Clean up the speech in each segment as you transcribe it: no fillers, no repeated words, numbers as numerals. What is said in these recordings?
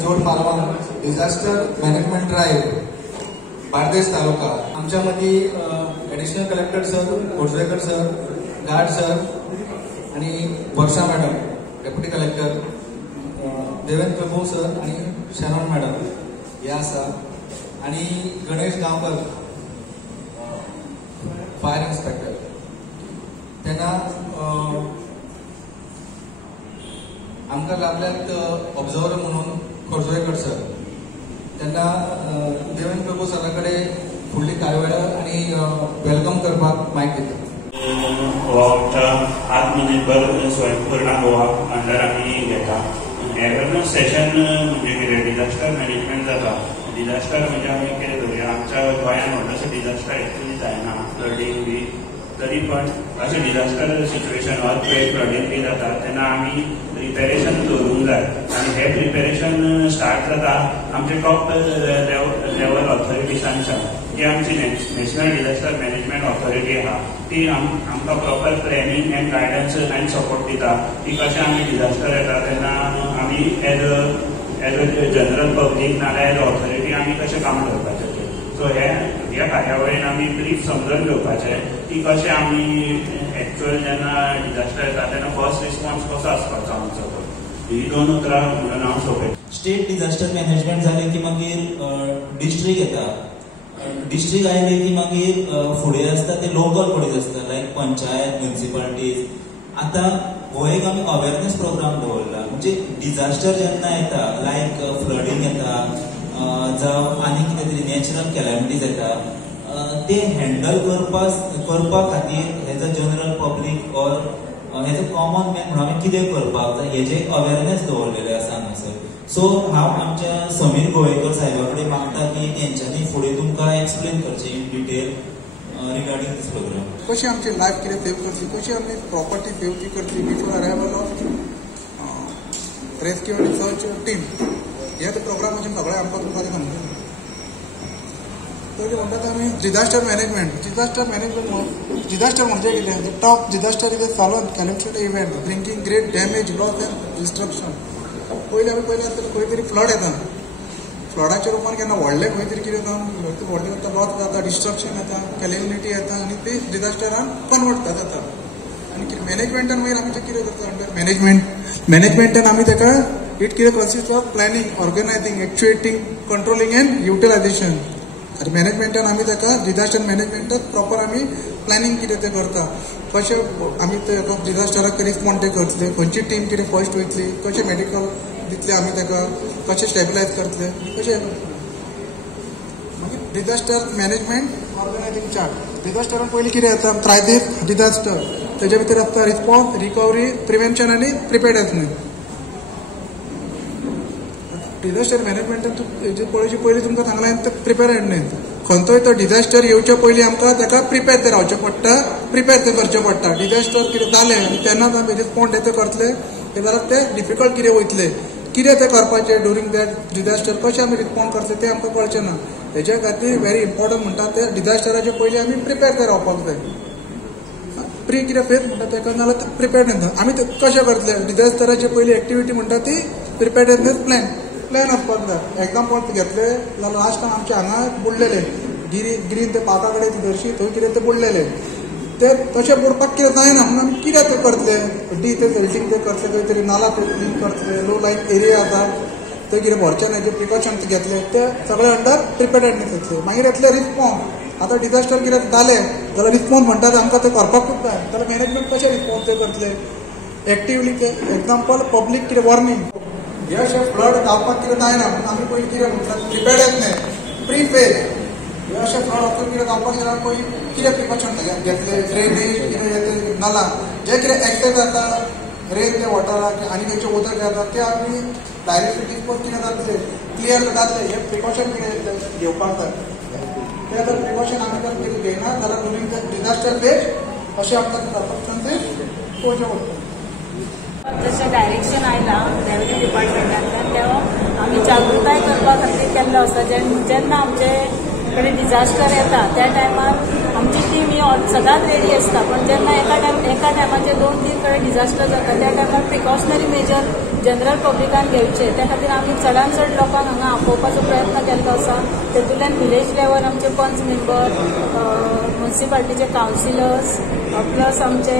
जोड Malvan disaster management drive Bardez taluka आमच्या मध्ये additional collector sir, Kotrekar sir, Garde sir आणि Varsha madam deputy collector, Devendra Prabhu sir आणि शरण मॅडम हे आसा आणि गणेश गांवकर फायर इन्स्पेक्टर त्यांना आमकां लाभल्यात ऑब्झर्वर म्हणून खोर्जवेकर सर त्यांना देवेंद्र प्रभू सराकडे फुडली कारवाय आणि वेलकम करपाक मायक दिता. हो आमच्या आत्मनिर्भर स्वयंपूर्ण गोवा अंडर आम्ही घेता. अवेरनेस सेशन म्हणजे कितें डिझास्टर मॅनेजमेंट जाता. डिझास्टर म्हणजे आमी कितें करूया आमच्या गोंयांत व्हडलेशें डिझास्टर एक्चुअली जायना फ्लडींग बी तरी पण अशें डिझास्टर सिच्युएशन अर्थक्वेक फ्लडींग बी जाता तेन्ना आमी प्रिपेरेशन दवरूंक जाय आनी हे प्रिपेरेशन स्टार्ट जाता आमचे टॉप लेवल ऑथॉरिटीजांच्यान. जी आमची नॅशनल डिझास्टर मॅनेजमेंट ऑथॉरिटी आहा ती आमकां प्रॉपर प्लॅनिंग एंड गायडन्स आनी सपोर्ट दिता की कशें आमी डिझास्टर येता तेन्ना आमी एज अ जनरल पब्लीक नाल्यार एज ऑथॉरिटी आमी कशें काम करपाचें. सो ह्या कार्यावळीन आमी ब्रीफ समजून घेवपाचें की कशें आमी एक्चुअल जेन्ना डिझास्टर येता तेन्ना फर्स्ट रिस्पॉन्स कसो आसपाचो आमचो. ही दोन उतरां म्हणून हांव सोंपयता. स्टेट डिझास्टर मॅनेजमेंट जालें की मागीर डिस्ट्रिक्ट येता. डिस्ट्रिक्ट आयले की मागीर फुडें आसता ते लोकल बॉडीज आसता लायक पंचायत, म्युनिसिपालिटीज. आतां हो एक आमी अवेरनेस प्रोग्राम दवरला म्हणजे डिझास्टर जेन्ना येता लायक फ्लडींग येता जावं आनी कितें तरी नॅचरल कॅलॅमिटीज येता ते हँडल करपा खातीर as a general public or as a common man म्हणून आमी कितें करपाक जाय हेजे अवेरनेस दवरलेले आसा हांगासर. सो हांव आमच्या समीर गोवेकर साहेबा कडेन मागता की तेंच्यांनी फुडें तुमकां एक्सप्लेन करचें in detail regarding this program. कशी आमची लायफ कितें सेव करची, कशी आमी प्रॉपर्टी सेव करची बिफोर अरायवल ऑफ रेस्क्यू आनी सर्च टीम. हे प्रोग्रामाचें सगळें आमकां तुमकां समजून पयलीं म्हणटा ते आमी डिझास्टर मॅनेजमेंट. डिझास्टर म्हणजे कितें? Top disaster is a sudden calamitous event bringing great damage, loss and destruction. पयलीं आसतना खंय तरी फ्लड येता. फ्लडाच्या रुपान केन्ना व्हडलें खंय तरी कितें व्हडलें लॉस जाता, डिस्ट्रक्शन येता, कॅलेमिनिटी येता आनी ते डिझास्टरान कन्वर्ट जाता. आनी मॅनेजमेंटान मागीर आमी कितें करता अंडर मॅनेजमेंटान आमी ताका इट कितें consist of planning, organising, actuating, controlling and utilisation. आनी मॅनेजमेंटान आमी ताका डिझास्टर मॅनेजमेंटात प्रॉपर आमी प्लॅनिंग कितें तें करता. कशें आमी ते डिझास्टराक रिस्पॉन्ड ते करतले, खंयची टीम कितें फर्स्ट वयतली, कशें मेडिकल दितले आमी ताका, कशें स्टेबिलायज करतले, कशें मागीर डिझास्टर मॅनेजमेंट ऑर्गनायझींग चार्ट. डिझास्टरान पयलीं कितें येता? क्रायसीस, डिझास्टर, तेजे भितर आसता रिस्पॉन्स, रिकवरी, प्रिव्हेन्शन आनी प्रिपेर्डनेस. डिझास्टर मॅनेजमेंटान हेजे पळोवचे पयलीं तुमकां सांगलें प्रिपेर्डनेस. खंयचोय तो डिझास्टर येवचे पयलीं आमकां ताका प्रिपेर ते रावचें पडटा, प्रिपेर ते करचें पडटा. डिझास्टर कितें जालें आनी तेन्नाच आमी रिस्पॉन्ड ते करतले जाल्यार ते डिफिकल्ट कितें वयतले, कितें ते करपाचें ड्युरींग दॅट डिझास्टर, कशें आमी रिस्पॉन्ड करतले तें आमकां कळचें ना. हेजे खातीर व्हेरी इम्पॉर्टंट म्हणटा ते डिझास्टराचे पयलीं आमी प्रिपेर ते रावपाक जाय. प्री कितें फेस म्हणटा तेका नाल्यार प्रिपेर्डनेस आमी कशें करतले. डिझास्टराचे पयलीं एक्टिविटी म्हणटा ती प्रिपेर्डनेस प्लॅन आसपाक जाय. एग्जाम्पल घेतले जाल्यार लास्ट टायम आमचे हांगा बुडलेले गिरीन ते पाका कडेन धरशी थंय कितें ते बुडलेले. ते तशें बुडपाक कितें जायना म्हणून आमी कितें ते करतले. ते सेल्टींग ते करतले, खंय तरी नाला ते क्लीन करतले, लो लायन एरिया आसा थंय कितें भरचें ना, जे प्रिकॉशन्स घेतले ते सगळे अंडर प्रिपेर्डनेस येतले. मागीर येतले रिस्पॉन्स. आतां डिझास्टर कितें जालें जाल्यार रिस्पॉन्स म्हणटा ते आमकां ते करपाकूच जाय. जाल्यार मॅनेजमेंट कशें रिस्पॉन्स ते करतले एक्टिवली. ते एग्जाम्पल पब्लीक कितें वॉर्निंग हे अशें फ्लड जावपाक कितें जायना म्हणून आमी पयलीं कितें म्हणटात प्रिपेर्डनेस प्री फेज. हे अशें फ्लड वचून कितें जावपाक जाल्यार पयलीं कितें प्रिकॉशन घेतले, ड्रेनेज कितें येते नाला जे कितें एक्सेस जाता रेन ते वॉटराक आनी खंयचें उदक येता ते आमी डायरेक्टली डिस्पोज कितें जातले क्लियर जातले. हे प्रिकॉशन कितें घेवपाक जाय. ते जर प्रिकॉशन आमी जर कितें घेयना जाल्यार ड्युरींग द डिझास्टर फेज अशें आमकां जावपाक ते पळोवचें पडटा. जशें डायरेक्शन आयलां रेव्हेन्यू डिपार्टमेंटांतल्यान तेव्हा आमी जागृताय करपा खातीर केल्लो आसा. जेन्ना आमचे कडेन डिझास्टर येता त्या टायमार आमची ती टीम ही सदांच रेडी आसता, पण जेन्ना एका टायमाचेर 2-3 कडेन डिझास्टर जाता त्या टायमार प्रिकॉशनरी मेजर जनरल पब्लिकान घेवचे. त्या खातीर आमी चडांत चड लोकांक हांगा आपोवपाचो प्रयत्न केल्लो आसा. तेतूंतल्यान विलेज लेवल आमचे पंच मेंबर, म्युन्सिपाल्टीचे कावन्सिलर्स, प्लस आमचे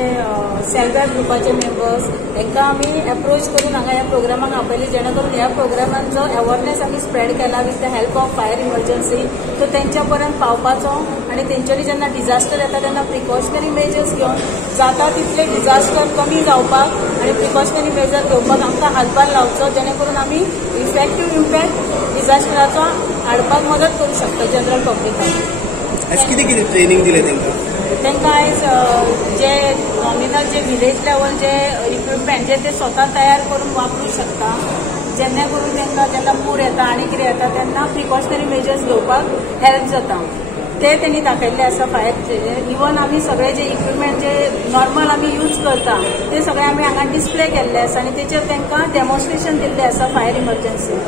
सेल्फ हेल्प ग्रुपाचे मेंबर्स हांकां आमी एप्रोच करून हांगा ह्या प्रोग्रामाक आपयले, जेणे करून ह्या प्रोग्रामान जो अवेअरनेस आमी स्प्रेड केला with the help of fire emergency तो तेंच्या पर्यंत पावपाचो आनी तेंच्यांनी जेन्ना डिझास्टर येता तेन्ना प्रिकॉशनरी मेजर्स घेवन जाता तितले डिझास्टर कमी जावपाक आनी प्रिकॉशनरी मेजर घेवपाक आमकां हातभार लावचो, जेणे करून आमी इफेक्टीव इम्पॅक्ट डिझास्टराचो हाडपाक मदत करूं शकता जनरल पब्लिकाक. आज कितें कितें ट्रेनिंग दिलें तांकां आयज जे नॉमिनल जे विलेज लेवल जे इक्विपमेंट जे ते स्वता तयार करून वापरूंक शकता, जेन्ना करून तांकां जेन्ना पूर येता आनी कितें येता तेन्ना प्रिकॉशनरी मेजर्स घेवपाक हेल्प जाता. ते तेणी दाखयल्ले आसा फायरचे. इवन आमी सगळे जे इक्विपमेंट जे नॉर्मल आमी यूज करता ते सगळे आमी हांगा डिस्प्ले केल्ले आसा आनी तेचेर तांकां डेमॉन्स्ट्रेशन दिल्लें आसा फायर इमर्जन्सी.